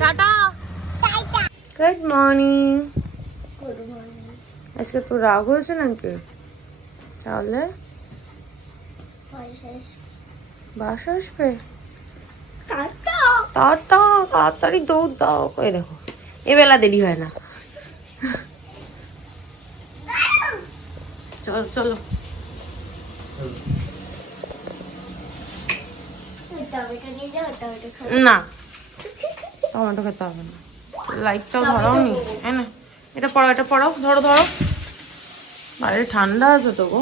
Tata. Good morning. আজকে তো রাগ হয়েছে নাকি? তাহলে বাস আসবে। টাটা তাড়াতাড়ি দৌড় দাও। এই দেখো এবেলা দেরি হয় না। চলো চলো। না টমেটো খেতে হবে না। লাইটটাও ধরাও নি। না এটা পড়াও, এটা পড়াও, ধরো ধরো। বাইরে ঠান্ডা আছে তো গো।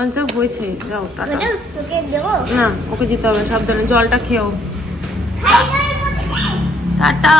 আচ্ছা হয়েছে, যাও টাটা। না ওকে দিতে হবে, সাবধানে জলটা খেও। টাটা।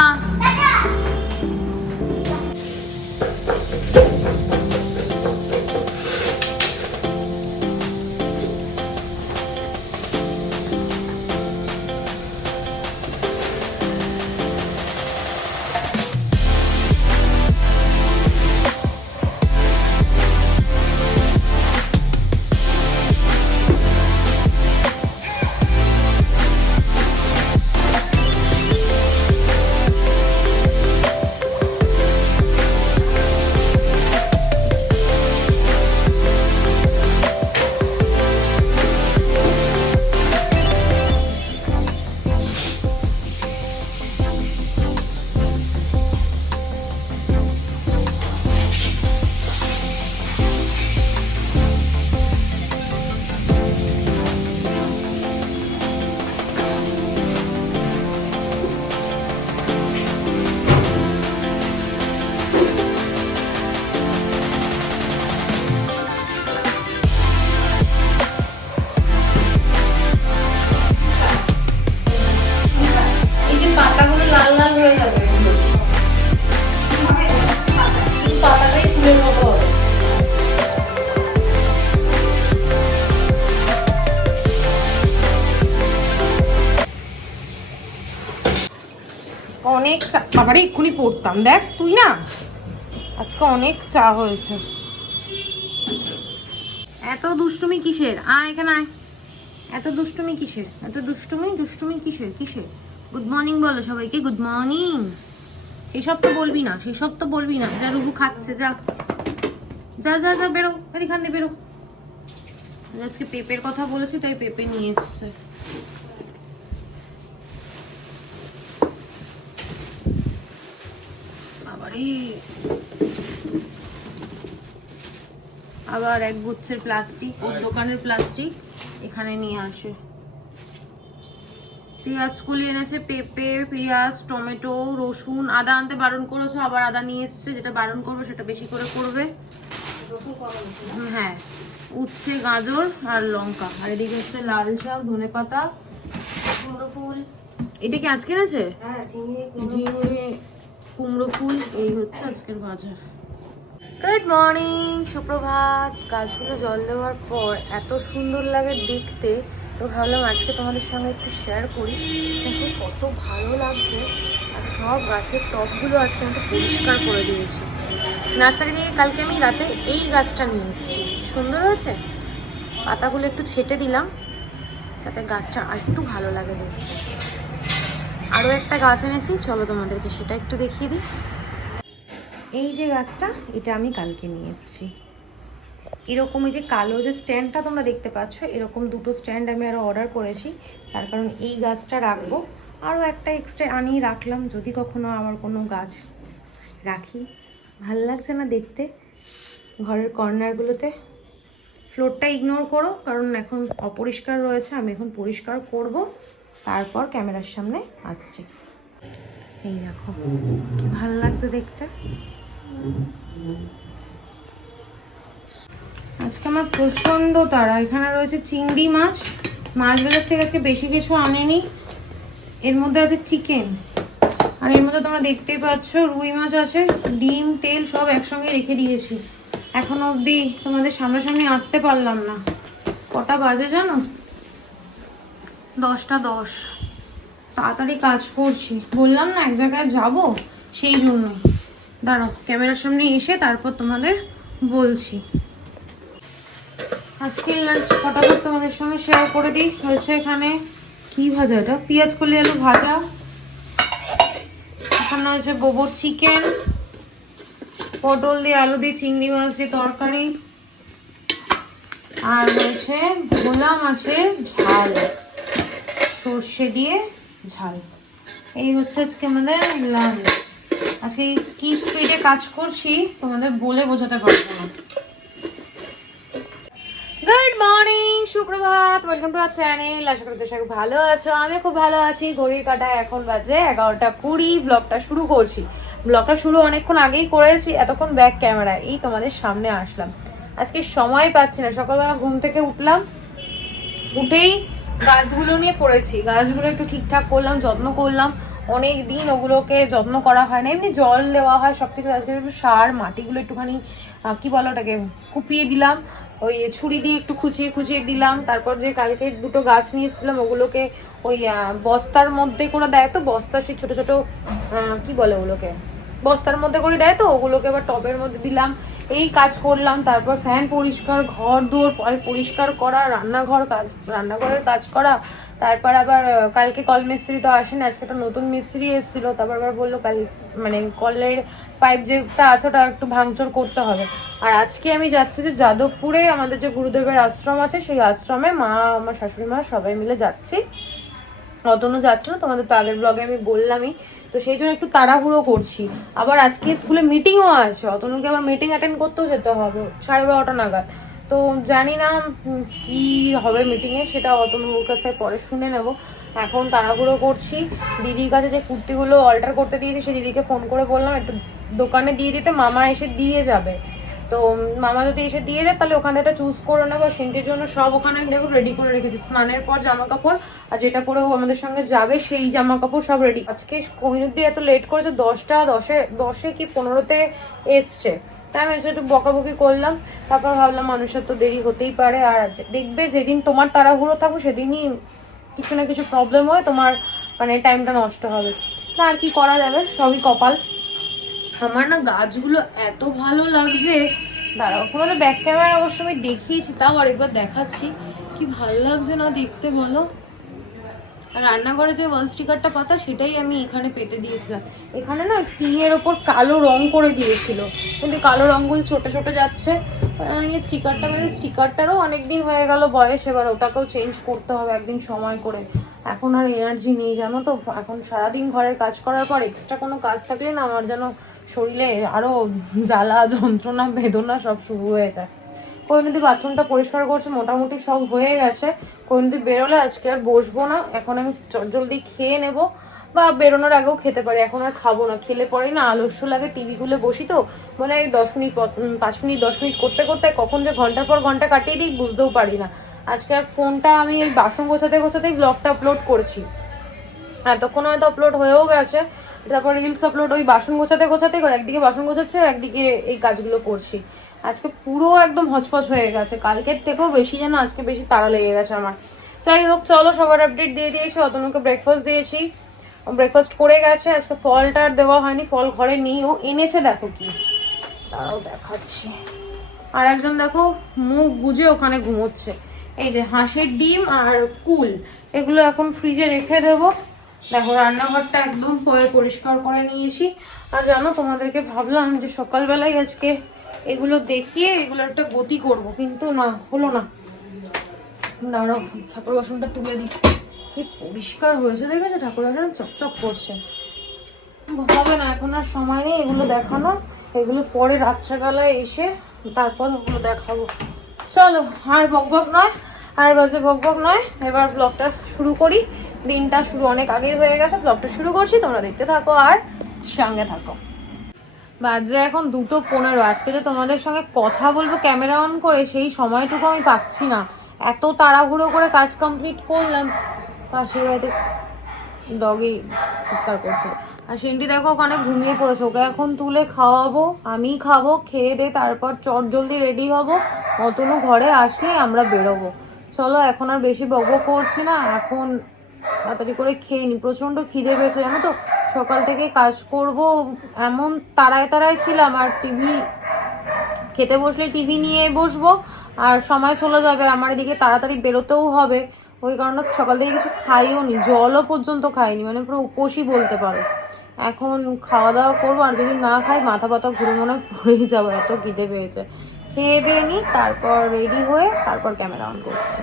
পাতাগুলো লাল লাল হয়ে যাবে, পাতাটাই ফুলের মতো হবে। অনেক চা বাবারে, এক্ষুনি পড়তাম। দেখ তুই না আজকে অনেক চা হয়েছে। এত দুষ্টুমি কিসের? আয় এখানে আয়। এত দুষ্টুমি কিসের? এত দুষ্টুমি কিসের? গুড মর্নিং বলো সবাইকে, গুড মর্নিং। সেসব তো বলবি না, যা রুবু খাচ্ছে, যা যা যা যা বেরো, এখান দিয়ে বেরো। আজকে পেঁপের কথা বলেছি তাই পেঁপে নিয়ে এসছে। আবার এক গুচ্ছের প্লাস্টিক, ওর দোকানের প্লাস্টিক এখানে নিয়ে আসে। পেঁয়াজ কুলি এনেছে, পেঁপে, পেঁয়াজ, টমেটো, রসুন, আদা আনতে বারণ করেছো, আবার আদা নিয়ে এসছে। যেটা বারণ করবে সেটা বেশি করে করবে। হ্যাঁ, উচ্ছে, গাজর আর লঙ্কা। আর এদিকে হচ্ছে লাল শাক, ধনেপাতা, কুমড়ো ফুল। এটা কি আজকে আছে? ঝিঙে, কুমড়ো ফুল। এই হচ্ছে আজকের বাজার। গুড মর্নিং, সুপ্রভাত। গাছগুলো জল দেওয়ার পর এত সুন্দর লাগে দেখতে, তো ভাবলাম আজকে তোমাদের সঙ্গে একটু শেয়ার করি। দেখো কত ভালো লাগছে। আর সব গাছের টবগুলো আজকে আমি পরিষ্কার করে দিয়েছি। নার্সারি থেকে কালকে আমি রাতে এই গাছটা নিয়ে এসেছি। সুন্দর হয়েছে। পাতাগুলো একটু ছেটে দিলাম যাতে গাছটা আর একটু ভালো লাগে দেখতে। আরও একটা গাছ এনেছি, চলো তোমাদেরকে সেটা একটু দেখিয়ে দিই। এই যে গাছটা, এটা আমি কালকে নিয়ে এসেছি। এরকম এই যে কালো যে স্ট্যান্ডটা তোমরা দেখতে পাচ্ছ, এরকম দুটো স্ট্যান্ড আমি আরও অর্ডার করেছি। তার কারণ এই গাছটা রাখবো, আরও একটা এক্সট্রা আনিয়ে রাখলাম যদি কখনো আমার কোনো গাছ রাখি। ভাল লাগছে না দেখতে ঘরের কর্নারগুলোতে? ফ্লোরটা ইগনোর করো, কারণ এখন অপরিষ্কার রয়েছে। আমি এখন পরিষ্কার করব, তারপর ক্যামেরার সামনে আসছি। এই দেখো কি ভাল লাগছে দেখতে। আজকে আমার প্রচণ্ড তাড়া। এখানে রয়েছে চিংড়ি মাছ, মাছ বাজার থেকে আজকে বেশি কিছু আনেনি। এর মধ্যে আছে চিকেন, আর এর মধ্যে তোমরা দেখতেই পাচ্ছ রুই মাছ আছে। ডিম, তেল সব একসঙ্গে রেখে দিয়েছি। এখনো অবধি তোমাদের সামনাসামনি আসতে পারলাম না। কটা বাজে জানো? 10টা 10। তাড়াতাড়ি কাজ করছি, বললাম না এক জায়গায় যাব, সেই জন্যই। দাঁড়াও ক্যামেরার সামনে এসে তারপর তোমাদের বলছি। আজকের লাঞ্চ ফটাফট তোমাদের সঙ্গে শেয়ার করে দিই। হয়েছে এখানে কি ভাজা এটা? পেঁয়াজ কলি আলু ভাজা। এখানে হচ্ছে গোবর চিকেন, পটল দিয়ে আলু দিয়ে চিংড়ি মাছ দিয়ে তরকারি, আর হচ্ছে ভোলা মাছের ঝাল, সর্ষে দিয়ে ঝাল। এই হচ্ছে আজকে আমাদের লাঞ্চ। আজকে কি স্পিডে কাজ করছি তোমাদের বলে বোঝাতে পারবো না। গুড মর্নিং, সুপ্রভাত, ওয়েলকাম টু আওয়ার চ্যানেল। আশা করি তোমরা সবাই ভালো আছো, আমি খুব ভালো আছি। ঘড়ির কাঁটায় এখন বাজে 11:20। ব্লগটা শুরু করছি। ব্লগটা শুরু অনেকক্ষণ আগেই করেছি, এতক্ষণ ব্যাক ক্যামেরায় এই তোমাদের সামনে আসলাম। আজকে সময় পাচ্ছি না, সকালবেলা ঘুম থেকে উঠলাম, উঠেই গাছগুলো নিয়ে পড়েছি। গাছগুলো একটু ঠিকঠাক করলাম, যত্ন করলাম। অনেক দিন ওগুলোকে যত্ন করা হয় না, এমনি জল দেওয়া হয় সবকিছু। আজকে একটু সার, মাটিগুলো একটুখানি কি বলো ওটাকে, কুপিয়ে দিলাম, ওই ছুরি দিয়ে একটু খুঁচিয়ে খুঁচিয়ে দিলাম। তারপর যে কালকে দুটো গাছ নিয়ে এসেছিলাম ওগুলোকে ওই বস্তার মধ্যে করে দেয়, তো বস্তা সেই ছোট ছোট কি বলে ওগুলোকে, বস্তার মধ্যে করে দেয়, তো ওগুলোকে আবার টবের মধ্যে দিলাম। এই কাজ করলাম। তারপর ফ্যান পরিষ্কার, ঘর দুয়ার পরিষ্কার করা, রান্নাঘরের কাজ করা। তারপর আবার কালকে কল মিস্ত্রি তো আসেনি, আজকে একটা নতুন মিস্ত্রি এসেছিল। তারপর আবার বললো কাল মানে কলের পাইপ যেটা আছে ওটা একটু ভাঙচুর করতে হবে। আর আজকে আমি যাচ্ছি যে যাদবপুরে আমাদের যে গুরুদেবের আশ্রম আছে, সেই আশ্রমে মা, আমার শাশুড়ি মা সবাই মিলে যাচ্ছি। অতনু যাচ্ছে না, তোমাদের তো আগের ব্লগে আমি বললামই, তো সেই জন্য একটু তাড়াহুড়ো করছি। আবার আজকে স্কুলে মিটিংও আছে, অতনুকে আবার মিটিং অ্যাটেন্ড করতেও যেতে হবে 12:30 নাগাদ। তো জানি না কি হবে মিটিংয়ে, সেটা অতনুর কাছে পরে শুনে নেব। এখন তাড়াহুড়ো করছি। দিদির কাছে যে কুর্তিগুলো অল্টার করতে দিয়েছি, সেই দিদিকে ফোন করে বললাম একটু দোকানে দিয়ে দিতে, মামা এসে দিয়ে যাবে। তো মামা যদি এসে দিয়ে যায় তাহলে ওখানে একটা চুজ করে নেবো। সেন্টের জন্য সব ওখানে দেখো রেডি করে রেখেছি, স্নানের পর জামা কাপড় আর যেটা পরেও আমাদের সঙ্গে যাবে সেই জামা কাপড় সব রেডি। আজকে কোহিনুর এত লেট করেছে, 10:10 কি 15-তে এসছে, তাই আমি একটু বকাবকি করলাম। তারপর ভাবলাম মানুষের তো দেরি হতেই পারে, আর দেখবে যেদিন তোমার তাড়াহুড়ো থাকবে সেদিনই কিছু না কিছু প্রবলেম হয়, তোমার মানে টাইমটা নষ্ট হবে। না আর কি করা যাবে, সবই কপাল। আমার না গাছগুলো এত ভালো লাগছে, দাঁড়াও তোমাদের ব্যাক ক্যামেরা অবশ্য আমি দেখিয়েছি, তাও আরেকবার দেখাচ্ছি। কি ভালো লাগছে না দেখতে বলো। আর রান্নাঘরে যে ওয়াল স্টিকারটা পাতা, সেটাই আমি এখানে পেতে দিয়েছিলাম। এখানে না টিনের ওপর কালো রং করে দিয়েছিল, কিন্তু কালো রঙগুলো ছোটো ছোটো যাচ্ছে। স্টিকারটা মানে স্টিকারটারও অনেকদিন হয়ে গেল বয়স, এবার ওটাকেও চেঞ্জ করতে হবে একদিন সময় করে। এখন আর এনার্জি নেই জানো তো। এখন সারাদিন ঘরের কাজ করার পর এক্সট্রা কোনো কাজ থাকলে না আমার যেন শরীরে আরো জ্বালা যন্ত্রণা বেদনা সব শুরু হয়ে যায়। কোহিনুদি বাথরুমটা পরিষ্কার করছে, মোটামুটি সব হয়ে গেছে। কোহিনুদি বেরোলে আজকে আর বসবো না, এখন আমি জলদি খেয়ে নেব, বা বেরোনোর আগেও খেতে পারি। এখন আর খাবো না, খেলে পরে না আলস্য লাগে। টিভি খুলে বসি তো, মানে এই 10 মিনিট 5 মিনিট 10 মিনিট করতে করতে কখন যে ঘন্টার পর ঘন্টা কাটিয়ে দিই বুঝতেও পারি না। আজকে আর ফোনটা আমি এই বাসন গোছাতে গোছাতেই ব্লগটা আপলোড করছি, এতক্ষণ হয়তো আপলোড হয়েও গেছে। তারপর রিলস আপলোড, ওই বাসন গোছাতে গোছাতে একদিকে বাসন গোছাচ্ছে একদিকে এই কাজগুলো করছি। আজকে পুরো একদম হচপচ হয়ে গেছে, কালকের থেকেও বেশি যেন আজকে বেশি তাড়া লেগে গেছে আমার। যাই হোক চলো, সবার আপডেট দিয়ে দিয়েছি। অতনুকে ব্রেকফাস্ট দিয়েছি, ব্রেকফাস্ট করে গেছে। আজকে ফলটা আর দেওয়া হয়নি, ফল ঘরে নেই, ও এনেছে। দেখো কি, তারাও দেখাচ্ছি। আর একজন দেখো মুখ বুঝে ওখানে ঘুমোচ্ছে। এই যে হাঁসের ডিম আর কুল, এগুলো এখন ফ্রিজে রেখে দেবো। দেখো রান্নাঘরটা একদম পরিষ্কার করে নিয়েছি। আর জানো তোমাদেরকে ভাবলাম যে সকালবেলায় আজকে এগুলো দেখিয়ে এগুলো একটা গতি করবো, কিন্তু না হলো না। দাঁড়াও ঠাকুর বাসনটা তুলে দিই, কি পরিষ্কার হয়েছে দেখেছো, ঠাকুর বাসন চকচক করছে। হবে না, এখন আর সময় নেই এগুলো দেখানো, এগুলো পরে রাত্রেবেলায় এসে তারপর ওগুলো দেখাবো। চলো আর বকবক নয়, আর বাজে বকবক নয়, এবার ব্লগটা শুরু করি। দিনটা শুরু অনেক আগেই হয়ে গেছে, ব্লগটা শুরু করছি, তোমরা দেখতে থাকো আর সঙ্গে থাকো। বাজে এখন 2:15। আজকে যে তোমাদের সঙ্গে কথা বলবো ক্যামেরা অন করে, সেই সময়টুকু আমি পাচ্ছি না। এত তাড়াহুড়ো করে কাজ কমপ্লিট করলাম। পাশের বাড়িতে ডগি চিৎকার করছে, আর সেন্টি দেখো ওখানে ঘুমিয়ে পড়েছে। ওকে এখন তুলে খাওয়াবো, আমি খাবো, খেয়ে দে তারপর চট জলদি রেডি হবো। অতনু ঘরে আসলেই আমরা বেরোবো। চলো এখন আর বেশি বকবক করছি না, এখন তাড়াতাড়ি করে খেয়ে নি। প্রচন্ড খিদে পেয়েছে জানো তো, সকাল থেকে কাজ করব এমন তাড়ায় তাড়ায় ছিলাম। আর টিভি খেতে বসলে টিভি নিয়ে বসবো আর সময় চলে যাবে, আমার এদিকে তাড়াতাড়ি বেরোতেও হবে। ওই কারণে সকাল থেকে কিছু খাইও নি, জলও পর্যন্ত খাইনি, মানে পুরো উপোসই বলতে পারো। এখন খাওয়া দাওয়া করবো, আর যদি না খাই মাথা ব্যথা ঘুরে মনে হয় পড়েই যাবো, এত খিদে পেয়েছে। খেয়ে দিয়ে নি, তারপর রেডি হয়ে তারপর ক্যামেরা অন করছি।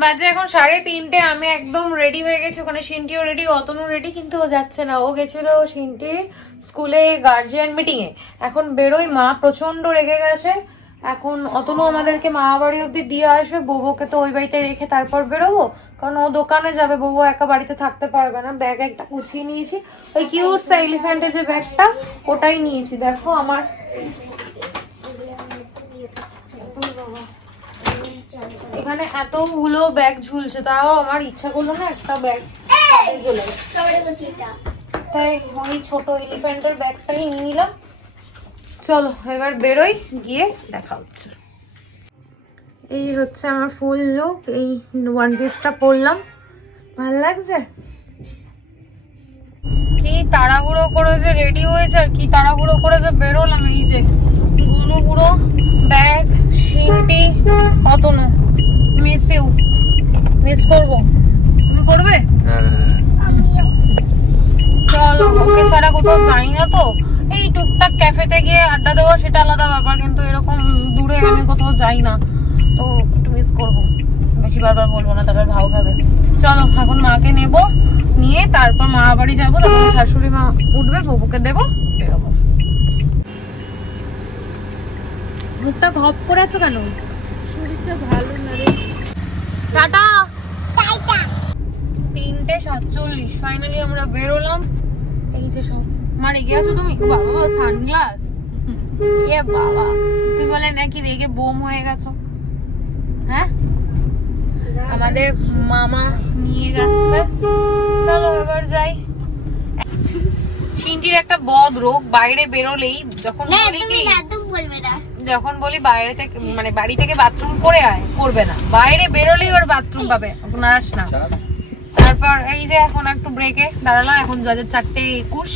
বাজে এখন 3:30, আমি একদম রেডি হয়ে গেছি। ওখানে সিনটিও রেডি, অতনু রেডি, কিন্তু ও যাচ্ছে না। ও গেছিল সিনটি স্কুলে গার্জিয়ান মিটিং এ। এখন বেরোই, মা প্রচন্ড রেগে গেছে। এখন অতনু আমাদেরকে মা বাড়ি অব্দি দিয়ে আসবে, বউকে তো ওই বাড়িতে রেখে তারপর বেরোবো, কারণ ও দোকানে যাবে, বউ একা বাড়িতে থাকতে পারবে না। ব্যাগ একটা গুছিয়ে নিয়েছি, ওই কিউট সা এলিফ্যান্টের যে ব্যাগটা ওটাই নিয়েছি। দেখো আমার এখানে এতগুলো ব্যাগ ঝুলছে, তাও আমার ইচ্ছা করলো না একটা ব্যাগ তাই ওই ছোট এলিফ্যান্টের ব্যাগটাই নিয়ে নিলাম। চলো এবার বেরোই, গিয়ে দেখা হচ্ছে। এই হচ্ছে আমার ফুল লুক, এই ওয়ান পিসটা পরলাম, ভালো লাগছে। কি তাড়াহুড়ো করে যে রেডি হয়েছে, আর কি তাড়াহুড়ো করে যে বেরোলাম। এই যে গুনো পুরো ব্যাগ, সিনটি, অতনু, মিস করবো। তুমি করবে? চলো, ওকে ছাড়া কোথাও যাই না তো। এই টুকটাক ক্যাফেতে গিয়ে আড্ডা দেওয়া সেটা আলাদা ব্যাপার, কিন্তু এরকম দূরে আমি কোথাও যাই না, তো একটু মিস করবো। বেশি বারবার বলবো না, তারপর ভাও খাবে। চলো এখন মাকে নেবো, নিয়ে তারপর মা বাড়ি যাবো, তারপর শাশুড়ি মা উঠবে, বউকে দেবো, বেরোবো। মুখটা ঘপ করে আছো কেন? শরীরটা ভালো না রে। টাটা। 3:47 ফাইনালি আমরা বেরোলাম। এই যে সব মা রেগে আছো তুমি? বাবা সানগ্লাস, এ বাবা তুমি বলে নাকি রেগে বোম হয়ে গেছো? হ্যাঁ, আমাদের মামা নিয়ে যাচ্ছে। চলো এবার যাই। সিনটির একটা বদ রোগ, বাইরে বেরোলেই যখন বলি বাইরে থেকে, মানে বাড়ি থেকে বাথরুম করে আয়, করবে না। বাইরে বেরোলেই ওর বাথরুম পাবে, নারাস না। তারপর এই যে এখন একটু ব্রেকে দাঁড়ালাম, এখন 4:21।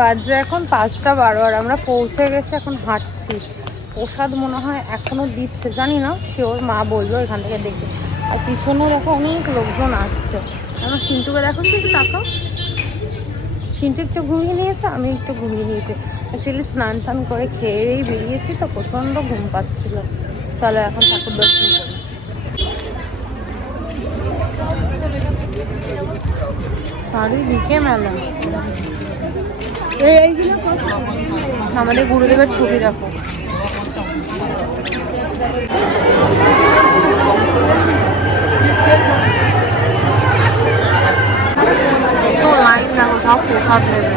বাজে এখন 5:12, আর আমরা পৌঁছে গেছি, এখন হাঁটছি। প্রসাদ মনে হয় এখনো দিচ্ছে, জানি না, শিওর, মা বললো এখান থেকে দেখে। আর পিছনে দেখো অনেক লোকজন আসছে। আমার সিন্টুকে দেখো, একটু তাকাও। সিন্টু একটু ঘুমিয়ে নিয়েছে, আমি একটু ঘুমিয়ে নিয়েছি। অ্যাকচুয়ালি স্নান টান করে খেয়েই বেরিয়েছি, তো প্রচণ্ড ঘুম পাচ্ছিল। চলো এখন ঠাকুর দর্শন করি। চারিদিকে মেলা। আমাদের গুরুদেবের ছবি দেখো। তো লাইন দেখো, সব প্রসাদ দেবে।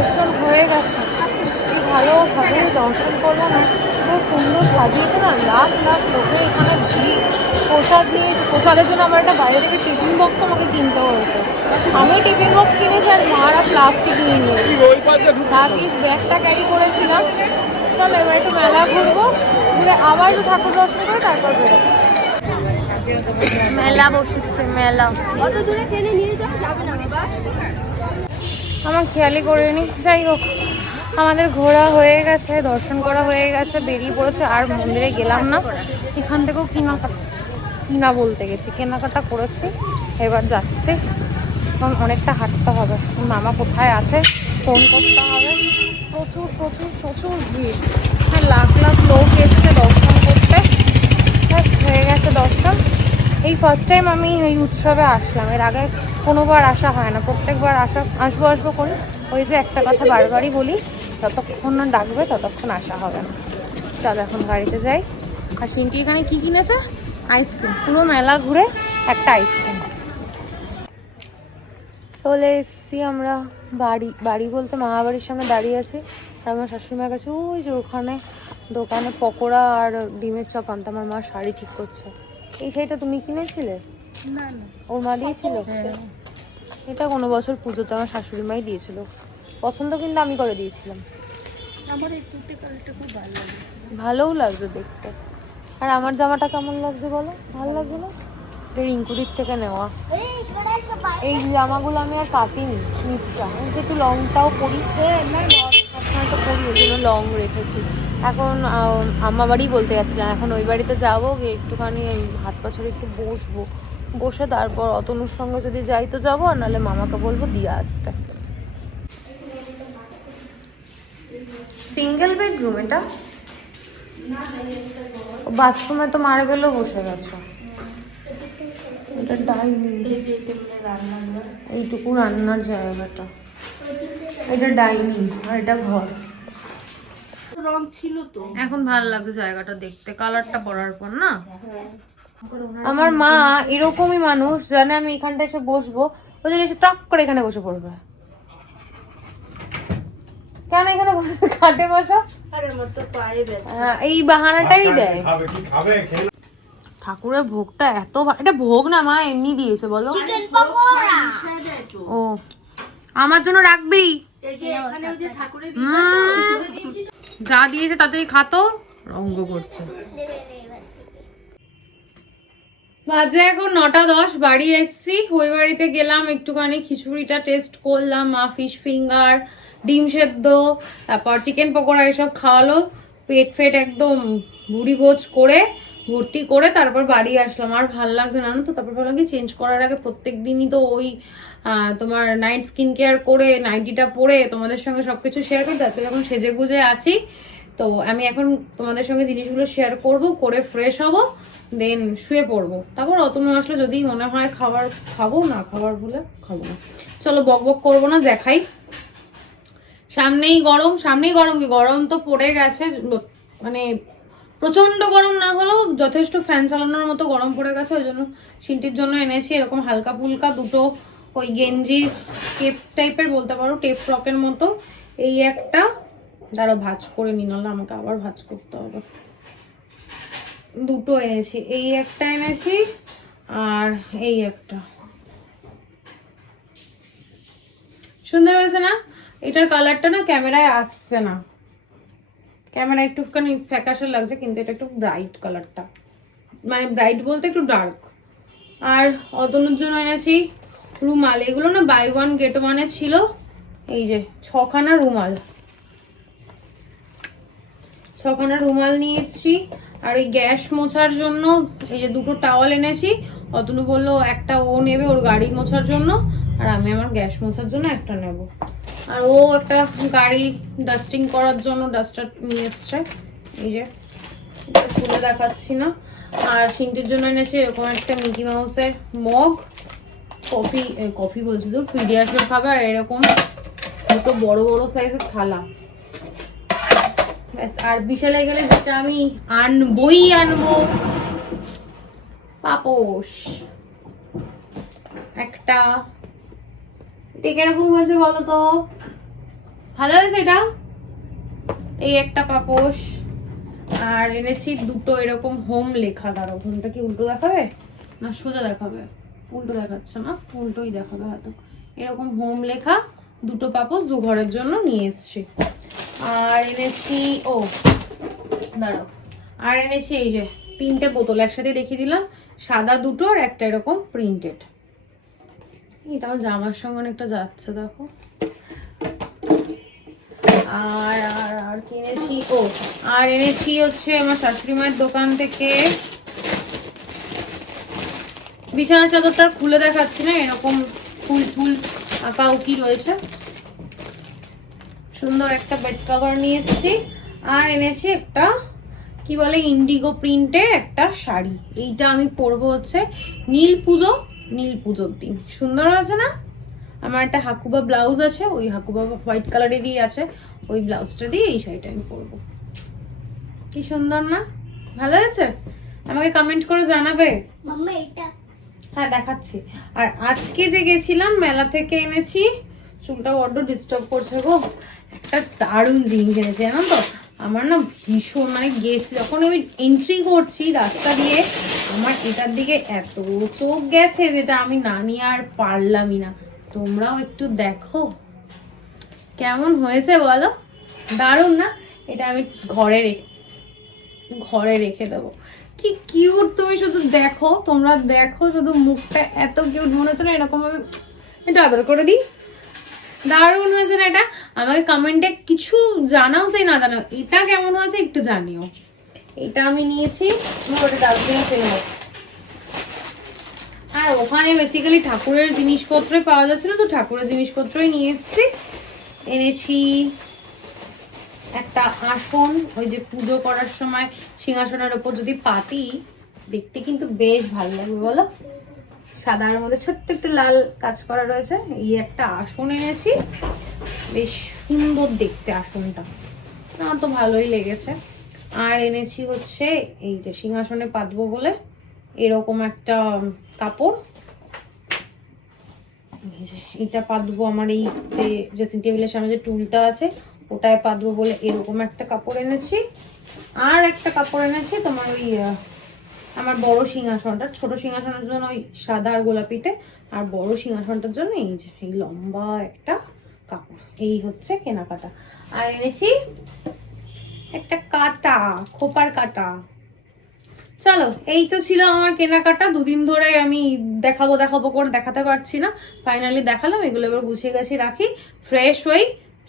দর্শন হয়ে গেছে, কি ভালো ঠাকুরের দর্শন করবো না, খুব সুন্দর সাজিয়েছে না। লাখ লাখ লোকে এখানে ভিড়। প্রসাদ নিয়ে, প্রসাদের জন্য আমার একটা বাইরে থেকে টিফিন বক্স আমাকে কিনতে হয়েছে। আমি টিফিন বক্স কিনেছি, আর মারা প্লাস্টিক নিয়ে নিয়েছি। ভাবিস ব্যাগটা ক্যারি করেছিলাম। চলো এবার একটু মেলা ঘুরবো, ঘুরে আবার একটু ঠাকুর দর্শন করে তারপর বেরোবো। মেলা বসেছে, মেলা অত দূরে টেনে নিয়ে যাওয়া যাবে না বাবা, আমার খেয়ালই করিনি। যাই হোক, আমাদের ঘোরা হয়ে গেছে, দর্শন করা হয়ে গেছে, বেরিয়ে পড়েছে। আর মন্দিরে গেলাম না, এখান থেকেও কিনা বলতে গেছি, কেনাকাটা করেছি। এবার যাচ্ছি, এখন অনেকটা হাঁটতে হবে। মামা কোথায় আছে ফোন করতে হবে। প্রচুর প্রচুর প্রচুর ভিড়, লাখ লাখ লোক এসছে দর্শন করতে। হয়ে গেছে দর্শন। এই ফার্স্ট টাইম আমি এই উৎসবে আসলাম, এর আগে কোনোবার আসা হয় না। প্রত্যেকবার আসবো করে ওই যে একটা কথা বারবারই বলি, যতক্ষণ না ডাকবে ততক্ষণ আসা হবে না। চল এখন গাড়িতে যাই। আর চিন্টি এখানে কি কিনেছে? আইসক্রিম। পুরো মেলা ঘুরে একটা আইসক্রিম। চলে এসছি আমরা বাড়ি বলতে মামা বাড়ির সামনে দাঁড়িয়ে আছি। আমার শাশুড়িমা গেছে ওই যে ওখানে দোকানে পকোড়া আর ডিমের চপ আনতে। আমার মা শাড়ি ঠিক করছে। এই শাড়িটা তুমি কিনেছিলে? না না, ওর মা দিয়েছিল। এটা কোনো বছর পুজোতে আমার শাশুড়ি মাই দিয়েছিল। পছন্দ কিন্তু আমি করে দিয়েছিলাম। আমার এই কুর্তি কালারটা খুব ভালো লাগে। ভালোও লাগছে দেখতে। আর আমার জামাটা কেমন লাগছে বলো? ভালো লাগছে না? রিঙ্কুদির থেকে নেওয়া এই জামাগুলো আমি আর কাটিনি নিচটা, আমি একটু লংটাও পরি, সবসময় তো পরি, ওই জন্য লং রেখেছি। এখন আম্মা বাড়ি বলতে যাচ্ছিলাম, এখন ওই বাড়িতে যাবো, গিয়ে একটুখানি হাত পা ছড়ে একটু বসে তারপর অতনুর সঙ্গে যদি যাই তো যাবো, আর নাহলে মামাকে বলবো দিয়ে আসতে। সিঙ্গেল বেডরুম এটা? বাথরুমে তো মার্বেলও বসে গেছে। এটা ডাইনিং, এইটুকু রান্নার জায়গাটা। এটা ডাইনিং আর এটা ঘর। রং ছিল তো, এখন ভালো লাগছে জায়গাটা দেখতে, কালারটা পড়ার পর না। আমার মা এরকমই মানুষ, জানে আমি এখানটা এসে বসবো, ওই জন্য এসে টক করে এখানে বসে পড়বে। কেন এখানে বসে খাটে বসা? এই বাহানাটাই দেয়। ঠাকুরের ভোগটা এত, এটা ভোগ না মা, এমনি দিয়েছে বলো। ও আমার জন্য রাখবি? যা দিয়েছে তাতেই খাতো, রঙ্গ করছে। বাজে এখন 9:10, বাড়ি এসছি। ওই বাড়িতে গেলাম, একটুখানি খিচুড়িটা টেস্ট করলাম, মা ফিশ ফিঙ্গার, ডিম সেদ্ধ, তারপর চিকেন পকোড়া এসব খাওয়ালো। পেট একদম ভুড়ি ভোজ করে ভর্তি করে তারপর বাড়ি আসলাম। আর ভালো লাগছে না তো, তারপর ভাবলাম কি চেঞ্জ করার আগে প্রত্যেক দিনই তো ওই তোমার নাইট স্কিন কেয়ার করে নাইটিটা পরে তোমাদের সঙ্গে সবকিছু শেয়ার করতে, আজকে যখন সেজে গুজে আছি তো আমি এখন তোমাদের সঙ্গে জিনিসগুলো শেয়ার করব, করে ফ্রেশ হব, দেন শুয়ে পড়বো। তারপর অতনু আসলে যদি মনে হয় খাবার খাবো, না খাবার বলে খাবো না। চলো বক বক করবো না, দেখাই। সামনেই গরম কি গরম তো পড়ে গেছে, মানে প্রচন্ড গরম না হলেও যথেষ্ট ফ্যান চালানোর মতো গরম পড়ে গেছে। ওই জন্য সিন্টির জন্য এনেছি এরকম হালকা ফুলকা দুটো ওই গেঞ্জির টেপ টাইপের বলতে পারো, টেপ ফ্রকের মতো। এই একটা, দাঁড়াও ভাঁজ করে নি, নাহলে আমাকে আবার ভাঁজ করতে হবে। দুটো এনেছি, এই একটা এনেছি আর এই একটা। সুন্দর হয়েছে না? এটার কালারটা না ক্যামেরায় আসছে না, ক্যামেরা একটুখানি ফ্যাকাশে লাগছে, কিন্তু এটা একটু ব্রাইট কালারটা, মানে ব্রাইট বলতে একটু ডার্ক। আর অতনুর জন্য এনেছি রুমাল, এগুলো না বাই ওয়ান গেট ওয়ানে ছিল। এই যে 6খানা রুমাল নিয়ে এসছি। আর এই গ্যাস মোছার জন্য এই যে দুটো টাওয়াল এনেছি। অতনু বললো একটা ও নেবে ওর গাড়ি মোছার জন্য, আর আমি আমার গ্যাস মোছার জন্য একটা নেব। আর ও একটা গাড়ি ডাস্টিং করার জন্য ডাস্টার নিয়ে এসছে, এই যে খুলে দেখাচ্ছি না। আর সিন্টির জন্য এনেছি এরকম একটা মিকি মাউসের মগ, কফি বলছি তো পিডিয়াশোর খাবে, আর এরকম দুটো বড় বড় সাইজের থালা। ব্যাস, আর বিশালে গেলে যেটা আমি আনবো পাপোশ একটা। এটা কিরকম হয়েছে বলো তো? ভালো হয়েছে এটা? এই একটা পাপোশ। আর এনেছি দুটো এরকম হোম লেখা, দাঁড়াও হোমটা কি উল্টো দেখাবে না সোজা দেখাবে? উল্টো দেখাচ্ছে না, উল্টোই দেখাবে হয়তো। এরকম হোম লেখা দুটো পাপোশ, 2 ঘরের জন্য নিয়ে এসছি। আর এনেছি দাঁড়াও, আর এনেছি এই যে 3টে বোতল একসাথে দেখিয়ে দিলাম, সাদা দুটো আর একটা এরকম প্রিন্টেড। এটা আমার জামার সঙ্গে অনেকটা যাচ্ছে দেখো। আর আর আর কিনেছি, আর এনেছি হচ্ছে আমার শাশুড়ি মায়ের দোকান থেকে বিছানার চাদরটা খুলে দেখাচ্ছি না, এরকম ফুল ফুল আঁকা উকি রয়েছে, সুন্দর একটা বেড কভার নিয়ে এসেছি। আর এনেছি একটা কি বলে ইন্ডিগো প্রিন্টের একটা শাড়ি, এইটা আমি পরবো হচ্ছে নীল পুজোর দিন। সুন্দর আছে না? আমার একটা হাকুবা ব্লাউজ আছে, ওই হাকুবা হোয়াইট কালারেরই আছে, ওই ব্লাউজটা দিয়ে এই শাড়িটা আমি পরবো। কি সুন্দর না? ভালো আছে? আমাকে কমেন্ট করে জানাবে। মাম্মা এটা হ্যাঁ দেখাচ্ছি। আর আজকে যে গেছিলাম মেলা থেকে এনেছি, চুলটা বড্ড ডিস্টার্ব করছে গো, একটা দারুণ জিনিস এনেছি জানো তো। আমার না ভীষণ মানে গেছি যখন আমি এন্ট্রি করছি রাস্তা দিয়ে, আমার এটার দিকে এত চোখ গেছে যেটা আমি না নিয়ে আর পারলামই না। তোমরাও একটু দেখো কেমন হয়েছে বলো, দারুণ না? এটা আমি ঘরে রেখে দেবো। কি কিউট, তুমি শুধু দেখো, তোমরা দেখো শুধু, মুখটা এত কিউট মনে হচ্ছে না এরকম আমি এটা আদর করে দিই। দারুণ হয়েছে না এটা? আমাকে কমেন্টে কিছু জানাও চাই না জানাও, এটা কেমন হয়েছে একটু জানিও। এটা আমি নিয়েছি, ওটা ডাস্টবিনে ফেলবো। আর ওখানে বেসিক্যালি ঠাকুরের জিনিসপত্রই পাওয়া যাচ্ছিল, তো ঠাকুরের জিনিসপত্রই নিয়ে এসেছি। এনেছি একটা আসন, ওই যে পুজো করার সময় সিংহাসনের ওপর যদি পাতি, দেখতে কিন্তু বেশ ভালো লাগবে বলো। সাদার মধ্যে ছোট্ট একটু লাল কাজ করা রয়েছে। এই একটা আসন এনেছি, বেশ সুন্দর দেখতে আসনটা, না তো ভালোই লেগেছে। আর এনেছি হচ্ছে এই যে সিংহাসনে পাতবো বলে এরকম একটা কাপড়, এটা পাতবো আমার এই যে ড্রেসিং টেবিলের সামনে যে টুলটা আছে ওটায় পাতবো বলে এরকম একটা কাপড় এনেছি। আর একটা কাপড় এনেছি তোমার ওই আমার বড় সিংহাসনটা, ছোট সিংহাসনের জন্য ওই সাদা আর গোলাপিতে, আর বড় সিংহাসনটার জন্য এই যে এই লম্বা একটা কাপড়। এই হচ্ছে কেনাকাটা। আর এনেছি একটা কাটা, খোপার কাটা। চলো, এই তো ছিল আমার কেনাকাটা। দুদিন ধরে আমি দেখাবো করে দেখাতে পারছি না, ফাইনালি দেখালাম। এগুলো এবার গুছিয়ে গেছি রাখি, ফ্রেশ হই,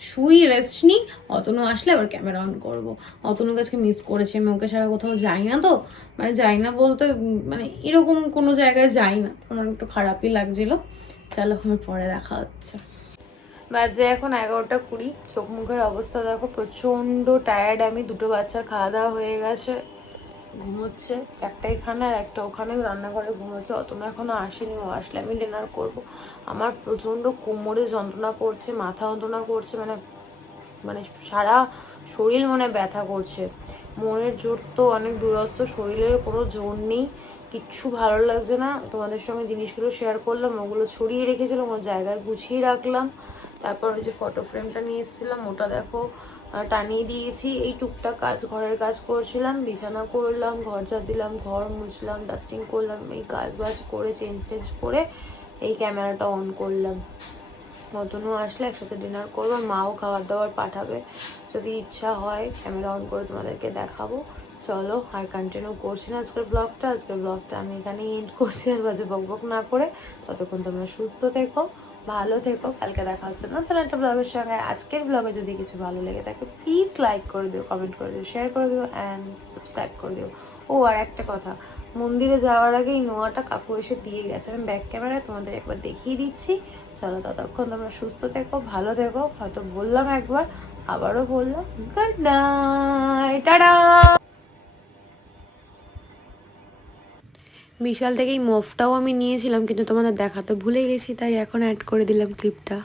শুই, রেস্ট নিই। অতনু আসলে আবার ক্যামেরা অন করবো। অতনুকে আজকে মিস করেছি আমি, ওকে ছাড়া কোথাও যাই না তো, মানে যাই না বলতে মানে এরকম কোনো জায়গায় যাই না, আমার একটু খারাপই লাগছিল। চলো, আমার পরে দেখা হচ্ছে। বাজে এখন 11টা 20, চোখ মুখের অবস্থা দেখো, প্রচন্ড টায়ার্ড আমি। দুটো বাচ্চার খাওয়া দাওয়া হয়ে গেছে, ঘুমোচ্ছে, একটা এখানে আর একটা ওখানে রান্নাঘরে ঘুমোচ্ছে। অতনু এখনো আসেনি, ও আসলে আমি ডিনার করব। আমার প্রচন্ড কোমরে যন্ত্রণা করছে, মাথা যন্ত্রণা করছে, মানে মানে সারা শরীর মনে ব্যথা করছে। মনের জোর তো অনেক দূরস্থ, শরীরের কোনো জোর নেই, কিচ্ছু ভালো লাগছে না। তোমাদের সঙ্গে জিনিসগুলো শেয়ার করলাম, ওগুলো ছড়িয়ে রেখেছিলাম, ওর জায়গায় গুছিয়ে রাখলাম। তারপর ওই যে ফটো ফ্রেমটা নিয়ে এসেছিলাম, ওটা দেখো টানিয়ে দিয়েছি। এই টুকটাক কাজ, ঘরের কাজ করছিলাম, বিছানা করলাম, ঘর ঝাড় দিলাম, ঘর মুছলাম, ডাস্টিং করলাম, এই কাজ বাজ করে চেঞ্জ করে এই ক্যামেরাটা অন করলাম। অতনু আসলে একসাথে ডিনার করবো, মাও খাবার দাবার পাঠাবে, যদি ইচ্ছা হয় ক্যামেরা অন করে তোমাদেরকে দেখাবো। চলো, আর কন্টিনিউ করছি না আজকের ব্লগটা আমি এখানেই এন্ড করছি, আর বাজে বকবক না করে। ততক্ষণ তোমরা সুস্থ থেকো, ভালো থেকো, কালকে দেখা হচ্ছে নতুন একটা ব্লগের সঙ্গে। আজকের ব্লগে যদি কিছু ভালো লেগে থাকে প্লিজ লাইক করে দিও, কমেন্ট করে দিও, শেয়ার করে দিও অ্যান্ড সাবস্ক্রাইব করে দিও। ও আর একটা কথা, মন্দিরে যাওয়ার আগে এই নোয়াটা কাকু এসে দিয়ে গেছে, আমি ব্যাক ক্যামেরায় তোমাদের একবার দেখিয়ে দিচ্ছি। চলো, ততক্ষণ তোমরা সুস্থ থেকো, ভালো থেকো। হয়তো বললাম একবার, আবারও বললাম, গুড নাইট, টাটা। বিশাল থেকে এই মফটাও আমি নিয়েছিলাম, কিন্তু তোমাদের দেখাতে ভুলে গেছি, তাই এখন অ্যাড করে দিলাম ক্লিপটা।